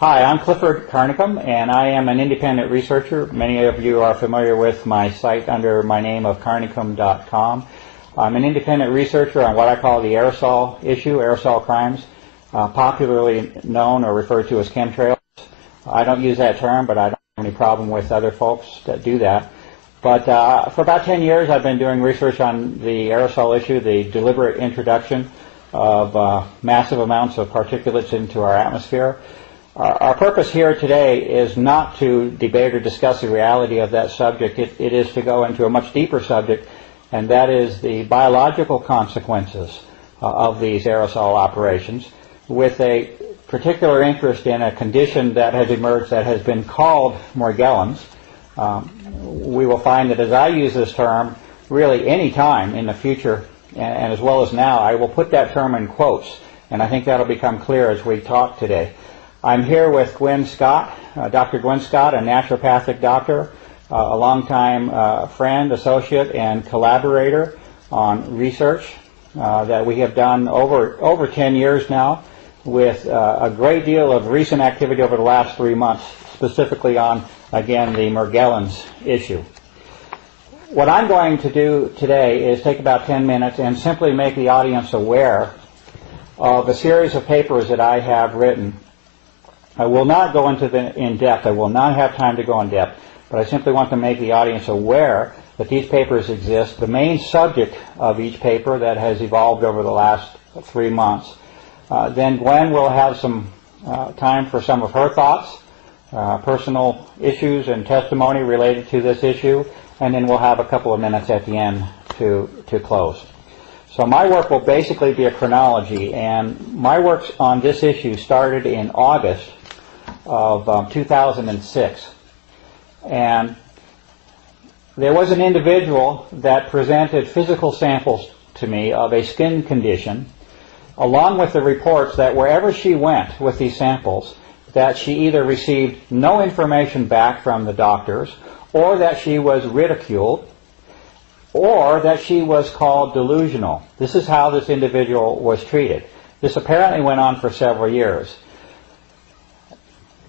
Hi, I'm Clifford Carnicum, and I am an independent researcher. Many of you are familiar with my site under my name of carnicum.com. I'm an independent researcher on what I call the aerosol issue, aerosol crimes, popularly known or referred to as chemtrails. I don't use that term, but I don't have any problem with other folks that do that. But for about 10 years, I've been doing research on the aerosol issue, the deliberate introduction of massive amounts of particulates into our atmosphere. Our purpose here today is not to debate or discuss the reality of that subject. It is to go into a much deeper subject, and that is the biological consequences of these aerosol operations, with a particular interest in a condition that has emerged that has been called Morgellons. We will find that as I use this term, really any time in the future, and as well as now, I will put that term in quotes, and I think that'll become clear as we talk today. I'm here with Gwen Scott, Dr. Gwen Scott, a naturopathic doctor, a longtime friend, associate, and collaborator on research that we have done over 10 years now, with a great deal of recent activity over the last 3 months, specifically on, again, the Morgellons issue. What I'm going to do today is take about 10 minutes and simply make the audience aware of a series of papers that I have written. I will not go into in depth. I will not have time to go in depth, but I simply want to make the audience aware that these papers exist. The main subject of each paper that has evolved over the last 3 months. Then Gwen will have some time for some of her thoughts, personal issues and testimony related to this issue, and then we'll have a couple of minutes at the end to close. So my work will basically be a chronology, and my work on this issue started in August of 2006. And there was an individual that presented physical samples to me of a skin condition, along with the reports that wherever she went with these samples, that she either received no information back from the doctors, or that she was ridiculed, or that she was called delusional. This is how this individual was treated. This apparently went on for several years.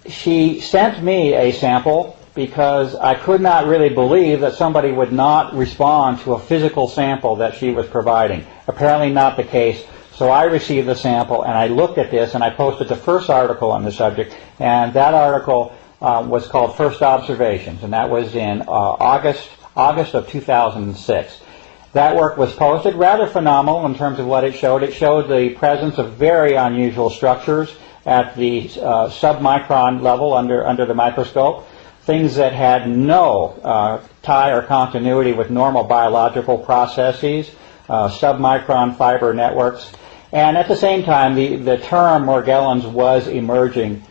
She sent me a sample because I could not really believe that somebody would not respond to a physical sample that she was providing. Apparently not the case. So I received the sample, and I looked at this, and I posted the first article on the subject, and that article was called First Observations, and that was in August of 2006. That work was posted, rather phenomenal in terms of what it showed. It showed the presence of very unusual structures at the submicron level under the microscope, things that had no tie or continuity with normal biological processes, submicron fiber networks. And at the same time, the term Morgellons was emerging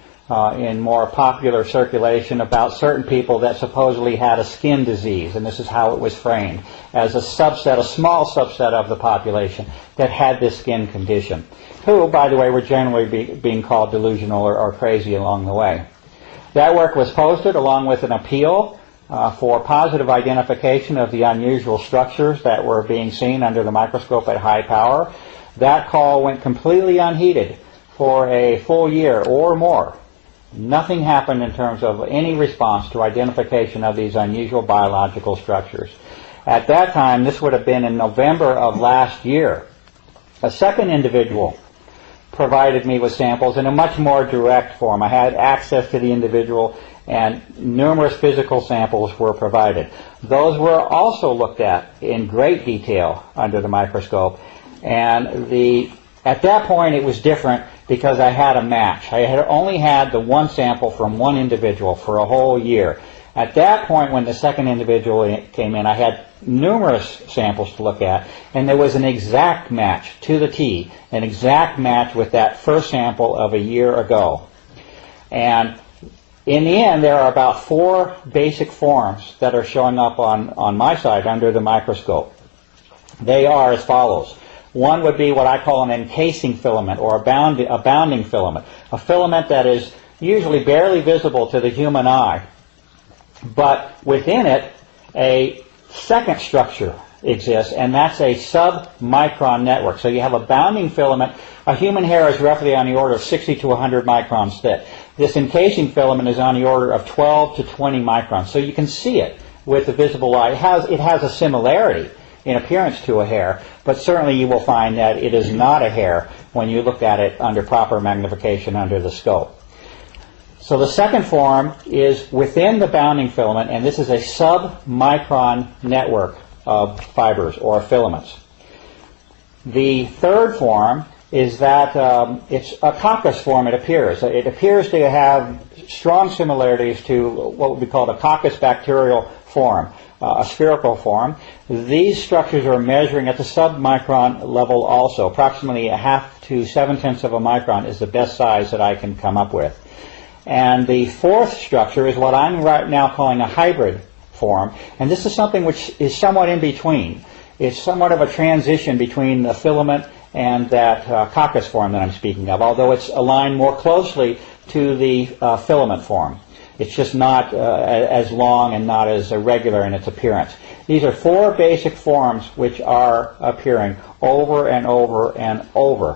in more popular circulation about certain people that supposedly had a skin disease, and this is how it was framed, as a small subset of the population that had this skin condition, who, by the way, were generally being called delusional or crazy along the way. That work was posted along with an appeal for positive identification of the unusual structures that were being seen under the microscope at high power. That call went completely unheeded for a full year or more. Nothing happened in terms of any response to identification of these unusual biological structures. At that time, this would have been in November of last year, a second individual provided me with samples in a much more direct form. I had access to the individual, and numerous physical samples were provided. Those were also looked at in great detail under the microscope, and at that point it was different because I had a match. I had only had the one sample from one individual for a whole year. At that point, when the second individual came in, I had numerous samples to look at, and there was an exact match to the T, an exact match with that first sample of a year ago. And in the end, there are about 4 basic forms that are showing up on my side under the microscope. They are as follows. One would be what I call an encasing filament, or a bounding filament, a filament that is usually barely visible to the human eye, but within it a second structure exists, and that's a submicron network. So you have a bounding filament. A human hair is roughly on the order of 60 to 100 microns thick. This encasing filament is on the order of 12 to 20 microns. So you can see it with the visible eye. It has a similarity in appearance to a hair, but certainly you will find that it is not a hair when you look at it under proper magnification under the scope. So the second form is within the bounding filament, and this is a sub-micron network of fibers or filaments. The third form is that it's a coccus form, it appears. It appears to have strong similarities to what would be called a coccus bacterial form, a spherical form. These structures are measuring at the sub-micron level also. Approximately 1/2 to 7/10 of a micron is the best size that I can come up with. And the fourth structure is what I'm right now calling a hybrid form, and this is something which is somewhat in between. It's somewhat of a transition between the filament and that coccus form that I'm speaking of, although it's aligned more closely to the filament form. It's just not as long and not as irregular in its appearance. These are four basic forms which are appearing over and over and over.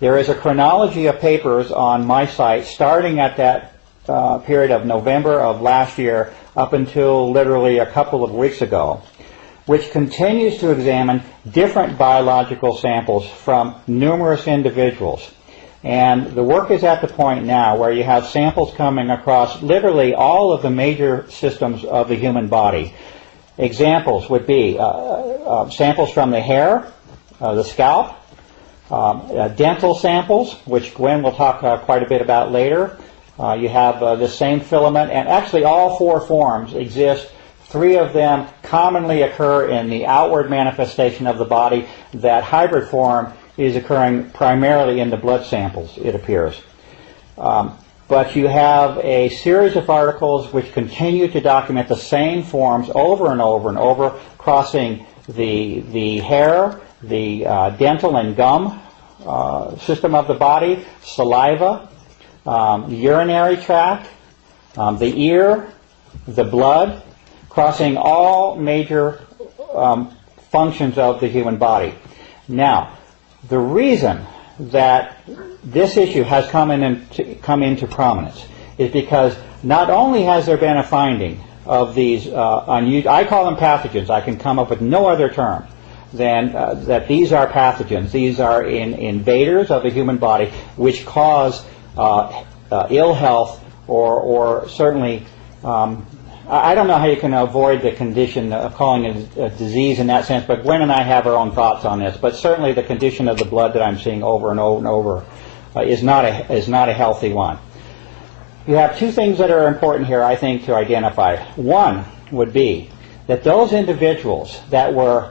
There is a chronology of papers on my site starting at that period of November of last year up until literally a couple of weeks ago, which continues to examine different biological samples from numerous individuals. And the work is at the point now where you have samples coming across literally all of the major systems of the human body. Examples would be samples from the hair, the scalp, dental samples, which Gwen will talk quite a bit about later. You have the same filament, and actually all four forms exist. Three of them commonly occur in the outward manifestation of the body. That hybrid form is occurring primarily in the blood samples, it appears. But you have a series of articles which continue to document the same forms over and over and over, crossing the hair, the dental and gum system of the body, saliva, the urinary tract, the ear, the blood, crossing all major functions of the human body. Now, the reason that this issue has come into prominence is because not only has there been a finding of these unusual, I call them pathogens, I can come up with no other term than that these are pathogens. These are invaders of the human body which cause ill health or certainly I don't know how you can avoid the condition of calling it a disease in that sense, but Gwen and I have our own thoughts on this. But certainly the condition of the blood that I'm seeing over and over and over is not a healthy one. You have two things that are important here, I think, to identify. One would be that those individuals that were,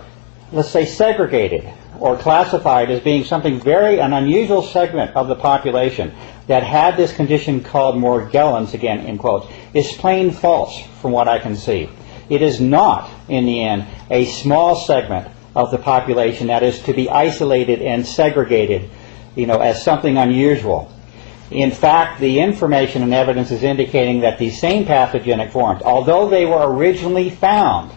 let's say, segregated or classified as being an unusual segment of the population that had this condition called Morgellons, again in quotes, is plain false from what I can see. It is not, in the end, a small segment of the population that is to be isolated and segregated, as something unusual. In fact, the information and evidence is indicating that these same pathogenic forms, although they were originally found,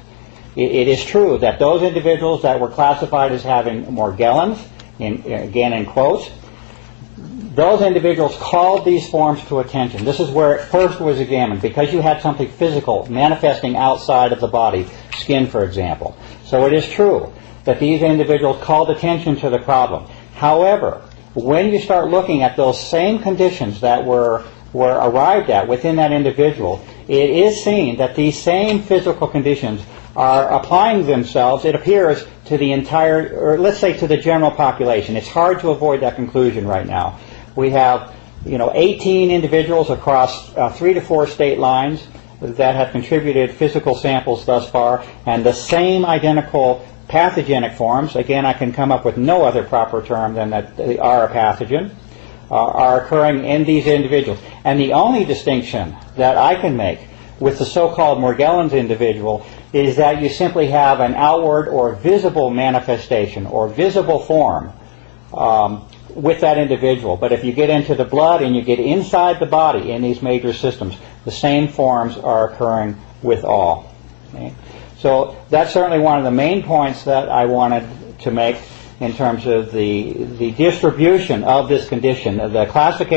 it is true that those individuals that were classified as having Morgellons, again in quotes, those individuals called these forms to attention. This is where it first was examined, because you had something physical manifesting outside of the body, skin for example. So it is true that these individuals called attention to the problem. However, when you start looking at those same conditions that were arrived at within that individual, it is seen that these same physical conditions are applying themselves, it appears, to the entire, or let's say to the general population. It's hard to avoid that conclusion right now. We have 18 individuals across 3 to 4 state lines that have contributed physical samples thus far, and the same identical pathogenic forms, again I can come up with no other proper term than that they are a pathogen, are occurring in these individuals. And the only distinction that I can make with the so-called Morgellons individual is that you simply have an outward or visible manifestation or visible form with that individual. But if you get into the blood and you get inside the body in these major systems, the same forms are occurring with all. Okay? So that's certainly one of the main points that I wanted to make in terms of the distribution of this condition. The classification